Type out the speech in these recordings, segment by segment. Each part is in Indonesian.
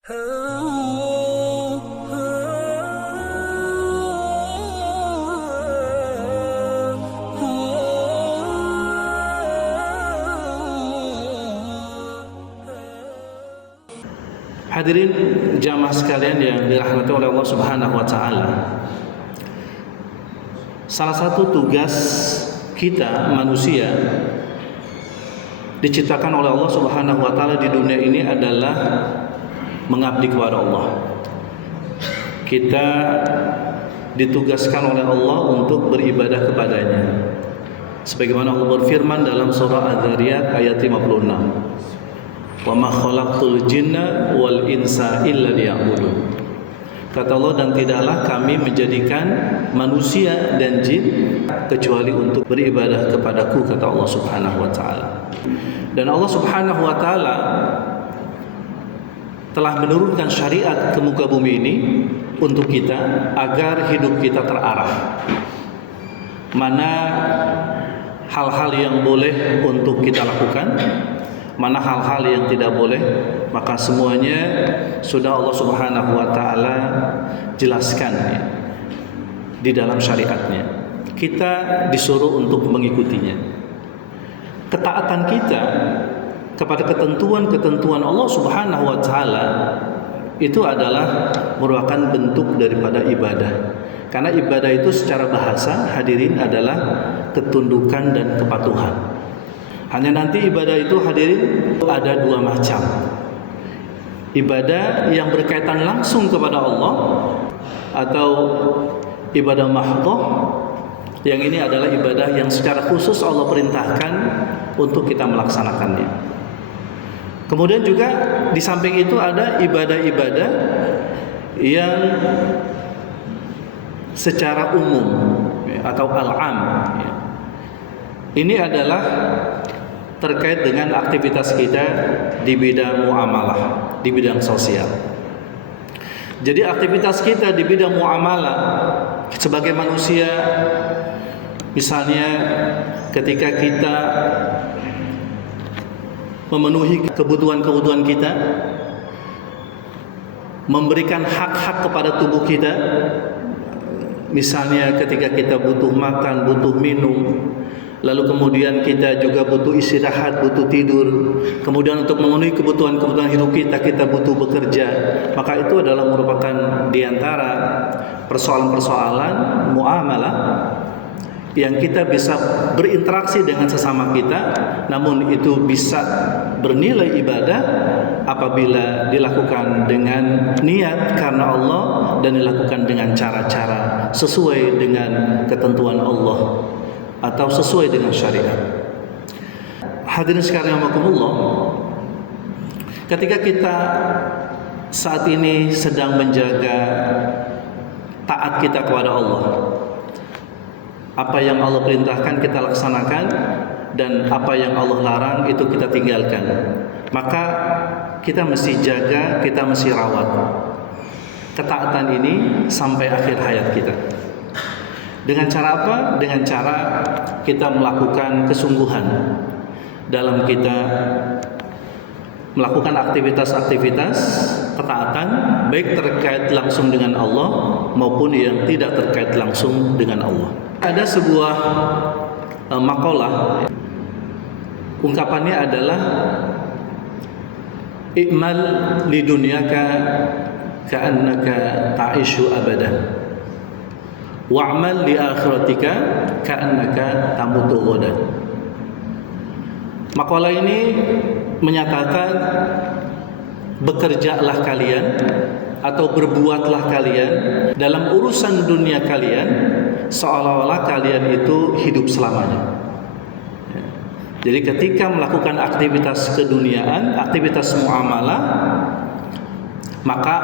Hadirin jamaah sekalian yang dirahmati oleh Allah Subhanahu wa taala. Salah satu tugas kita manusia diciptakan oleh Allah Subhanahu wa taala di dunia ini adalah mengabdi kepada Allah. Kita ditugaskan oleh Allah untuk beribadah kepadanya. Sebagaimana Allah berfirman dalam surah Az-Zariyat ayat 56. Wa ma khalaqtul jinna wal insa illa liya'budun. Kata Allah, dan tidaklah kami menjadikan manusia dan jin kecuali untuk beribadah kepadaku, kata Allah Subhanahu wa taala. Dan Allah Subhanahu wa taala telah menurunkan syariat ke muka bumi ini untuk kita agar hidup kita terarah. Mana hal-hal yang boleh untuk kita lakukan, mana hal-hal yang tidak boleh, maka semuanya sudah Allah Subhanahu wa taala jelaskan ya, di dalam syariatnya. Kita disuruh untuk mengikutinya. Ketaatan kita kepada ketentuan-ketentuan Allah Subhanahu wa taala itu adalah merupakan bentuk daripada ibadah. Karena ibadah itu secara bahasa, hadirin, adalah ketundukan dan kepatuhan. Hanya nanti ibadah itu, hadirin, ada dua macam. Ibadah yang berkaitan langsung kepada Allah atau ibadah mahdhah. Yang ini adalah ibadah yang secara khusus Allah perintahkan untuk kita melaksanakannya. Kemudian juga di samping itu ada ibadah-ibadah yang secara umum atau al-am. Ini adalah terkait dengan aktivitas kita di bidang muamalah, di bidang sosial. Jadi aktivitas kita di bidang muamalah sebagai manusia, misalnya ketika kita memenuhi kebutuhan-kebutuhan kita, memberikan hak-hak kepada tubuh kita, misalnya ketika kita butuh makan, butuh minum, lalu kemudian kita juga butuh istirahat, butuh tidur. Kemudian untuk memenuhi kebutuhan-kebutuhan hidup kita, kita butuh bekerja. Maka itu adalah merupakan diantara persoalan-persoalan muamalah yang kita bisa berinteraksi dengan sesama kita, namun itu bisa bernilai ibadah apabila dilakukan dengan niat karena Allah dan dilakukan dengan cara-cara sesuai dengan ketentuan Allah atau sesuai dengan syariat. Hadirin sekalian rahimakumullah, ketika kita saat ini sedang menjaga taat kita kepada Allah, apa yang Allah perintahkan kita laksanakan, dan apa yang Allah larang itu kita tinggalkan. Maka kita mesti jaga, kita mesti rawat ketaatan ini sampai akhir hayat kita. Dengan cara apa? Dengan cara kita melakukan kesungguhan dalam kita melakukan aktivitas-aktivitas ketaatan, baik terkait langsung dengan Allah maupun yang tidak terkait langsung dengan Allah. Ada sebuah makalah, ungkapannya adalah i'mal lidunyaka ka'annaka ta'ishu abadan wa'mal li akhiratika ka'annaka tamutu ghadan. Makalah ini menyatakan, bekerjalah kalian atau berbuatlah kalian dalam urusan dunia kalian seolah-olah kalian itu hidup selamanya. Jadi ketika melakukan aktivitas keduniaan, aktivitas muamalah, maka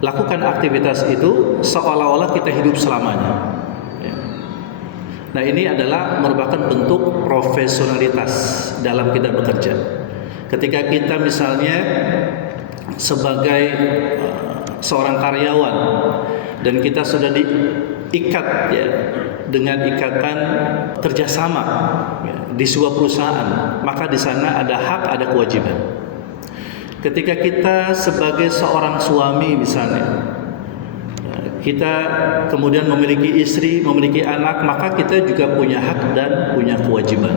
lakukan aktivitas itu seolah-olah kita hidup selamanya. Nah, ini adalah merupakan bentuk profesionalitas dalam kita bekerja. Ketika kita misalnya sebagai seorang karyawan dan kita sudah diikat ya dengan ikatan kerjasama ya, di sebuah perusahaan, maka di sana ada hak, ada kewajiban. Ketika kita sebagai seorang suami misalnya, kita kemudian memiliki istri, memiliki anak, maka kita juga punya hak dan punya kewajiban.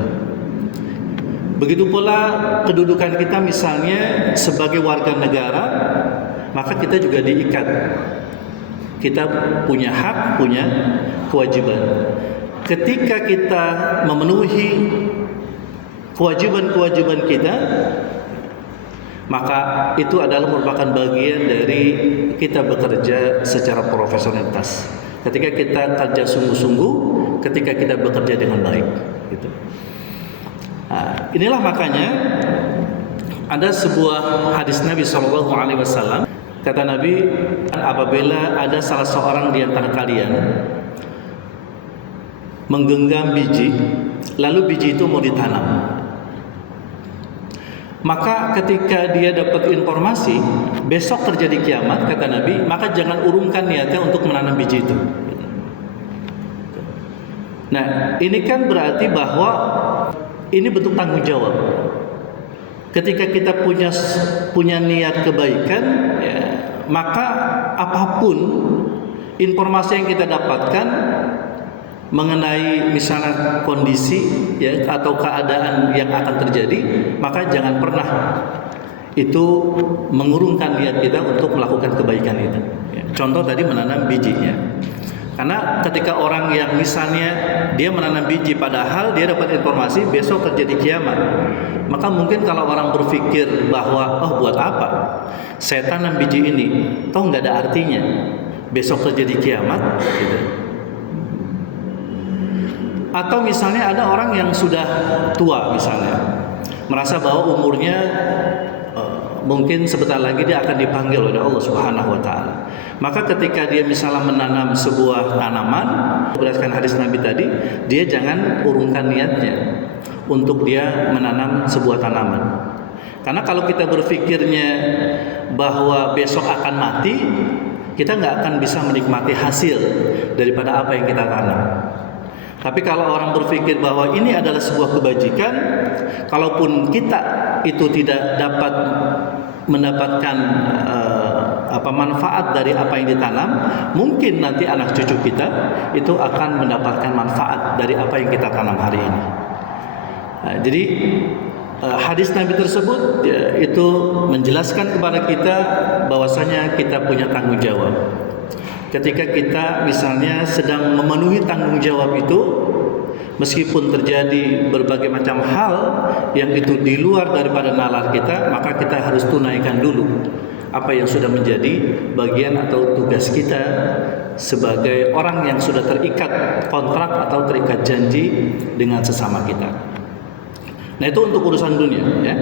Begitu pula kedudukan kita misalnya sebagai warga negara, maka kita juga diikat. Kita punya hak, punya kewajiban. Ketika kita memenuhi kewajiban-kewajiban kita, maka itu adalah merupakan bagian dari kita bekerja secara profesionalitas. Ketika kita kerja sungguh-sungguh, ketika kita bekerja dengan baik, gitu. Nah, inilah makanya ada sebuah hadis Nabi SAW. Kata Nabi, apabila ada salah seorang di antara kalian menggenggam biji, lalu biji itu mau ditanam, maka ketika dia dapat informasi besok terjadi kiamat, kata Nabi, maka jangan urungkan niatnya untuk menanam biji itu. Nah, ini kan berarti bahwa ini bentuk tanggung jawab. Ketika kita punya niat kebaikan, ya, maka apapun informasi yang kita dapatkan mengenai misalnya kondisi ya atau keadaan yang akan terjadi, maka jangan pernah itu mengurungkan niat kita untuk melakukan kebaikan itu. Ya, contoh tadi menanam bijinya. Karena ketika orang yang misalnya dia menanam biji padahal dia dapat informasi besok terjadi kiamat, maka mungkin kalau orang berpikir bahwa buat apa saya tanam biji ini, toh nggak ada artinya besok terjadi kiamat, gitu. Atau misalnya ada orang yang sudah tua misalnya, merasa bahwa umurnya mungkin sebentar lagi dia akan dipanggil oleh Allah Subhanahu wa taala. Maka ketika dia misalnya menanam sebuah tanaman, berdasarkan hadis Nabi tadi, dia jangan urungkan niatnya untuk dia menanam sebuah tanaman. Karena kalau kita berpikirnya bahwa besok akan mati, kita nggak akan bisa menikmati hasil daripada apa yang kita tanam. Tapi kalau orang berpikir bahwa ini adalah sebuah kebajikan, kalaupun kita itu tidak dapat mendapatkan manfaat dari apa yang ditanam, mungkin nanti anak cucu kita itu akan mendapatkan manfaat dari apa yang kita tanam hari ini. Jadi hadis Nabi tersebut itu menjelaskan kepada kita bahwasanya kita punya tanggung jawab. Ketika kita misalnya sedang memenuhi tanggung jawab itu, meskipun terjadi berbagai macam hal yang itu di luar daripada nalar kita, maka kita harus tunaikan dulu apa yang sudah menjadi bagian atau tugas kita sebagai orang yang sudah terikat kontrak atau terikat janji dengan sesama kita. Nah, itu untuk urusan dunia, ya.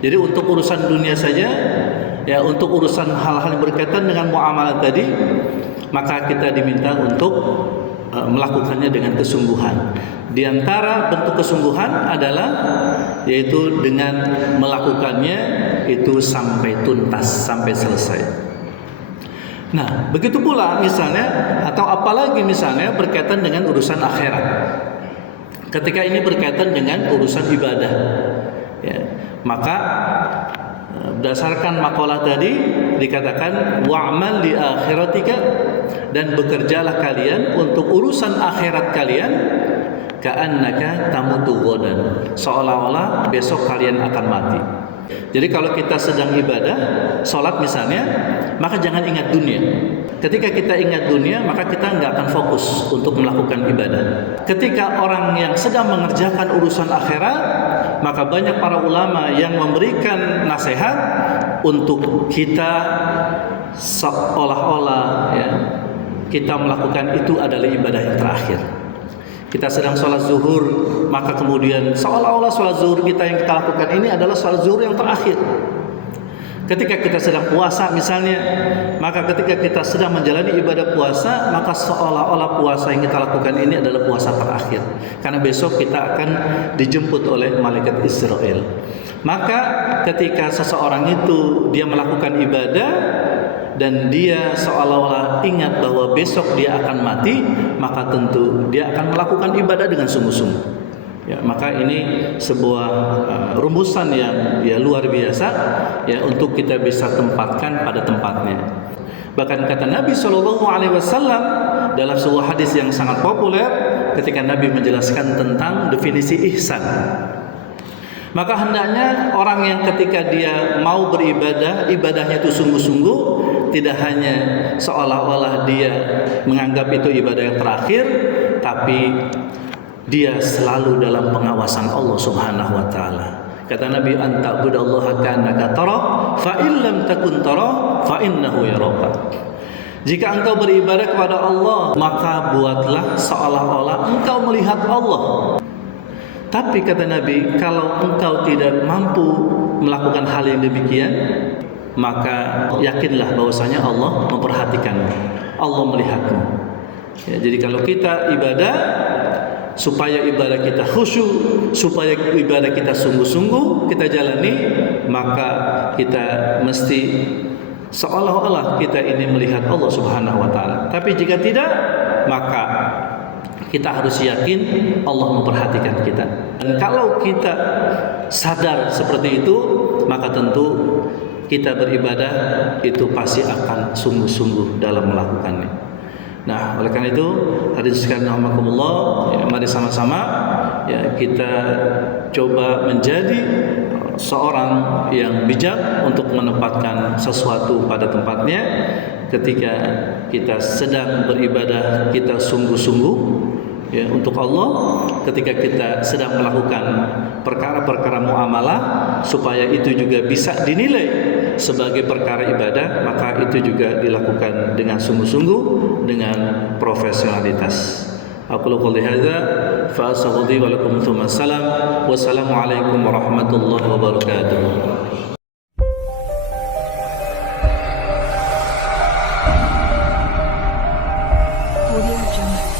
Jadi untuk urusan dunia saja, ya, untuk urusan hal-hal yang berkaitan dengan muamalah tadi, maka kita diminta untuk melakukannya dengan kesungguhan. Di antara bentuk kesungguhan adalah yaitu dengan melakukannya itu sampai tuntas, sampai selesai. Nah, begitu pula misalnya atau apalagi misalnya berkaitan dengan urusan akhirat. Ketika ini berkaitan dengan urusan ibadah, ya, maka berdasarkan makalah tadi dikatakan wa'mal li akhiratika, dan bekerjalah kalian untuk urusan akhirat kalian ka'annaka tamutu ghadan, seolah-olah besok kalian akan mati. Jadi kalau kita sedang ibadah, sholat misalnya, maka jangan ingat dunia. Ketika kita ingat dunia, maka kita nggak akan fokus untuk melakukan ibadah. Ketika orang yang sedang mengerjakan urusan akhirat, maka banyak para ulama yang memberikan nasihat untuk kita seolah-olah ya, kita melakukan itu adalah ibadah yang terakhir. Kita sedang sholat zuhur, maka kemudian seolah-olah sholat zuhur kita yang kita lakukan ini adalah sholat zuhur yang terakhir. Ketika kita sedang puasa misalnya, maka ketika kita sedang menjalani ibadah puasa, maka seolah-olah puasa yang kita lakukan ini adalah puasa terakhir. Karena besok kita akan dijemput oleh malaikat Israel. Maka ketika seseorang itu dia melakukan ibadah dan dia seolah-olah ingat bahwa besok dia akan mati, maka tentu dia akan melakukan ibadah dengan sungguh-sungguh. Ya, maka ini sebuah rumusan yang ya luar biasa ya untuk kita bisa tempatkan pada tempatnya. Bahkan kata Nabi SAW dalam sebuah hadis yang sangat populer ketika Nabi menjelaskan tentang definisi ihsan. Maka hendaknya orang yang ketika dia mau beribadah, ibadahnya itu sungguh-sungguh, tidak hanya seolah-olah dia menganggap itu ibadah yang terakhir, tapi dia selalu dalam pengawasan Allah Subhanahu wa taala. Kata Nabi, anta budallaha ka'annaka tara, fa in lam takun tara, fa innahu yaraka. Jika engkau beribadah kepada Allah, maka buatlah seolah-olah engkau melihat Allah. Tapi kata Nabi, kalau engkau tidak mampu melakukan hal yang demikian, maka yakinlah bahwasanya Allah memperhatikanmu, Allah melihatmu. Ya, jadi kalau kita ibadah, supaya ibadah kita khusyuk, supaya ibadah kita sungguh-sungguh kita jalani, maka kita mesti seolah-olah kita ini melihat Allah Subhanahu wa taala. Tapi jika tidak, maka kita harus yakin Allah memperhatikan kita. Dan kalau kita sadar seperti itu, maka tentu kita beribadah itu pasti akan sungguh-sungguh dalam melakukannya. Nah, oleh karena itu, hadirin sekalian rahimakumullah, ya, mari sama-sama ya kita coba menjadi seorang yang bijak untuk menempatkan sesuatu pada tempatnya. Ketika kita sedang beribadah, kita sungguh-sungguh ya untuk Allah. Ketika kita sedang melakukan perkara-perkara muamalah, supaya itu juga bisa dinilai sebagai perkara ibadah, maka itu juga dilakukan dengan sungguh-sungguh, dengan profesionalitas. Aqulu qouli hadza fa astaghfiru wa lakum tsumma salam. Wassalamualaikum warahmatullahi wabarakatuh. Audio Jungle.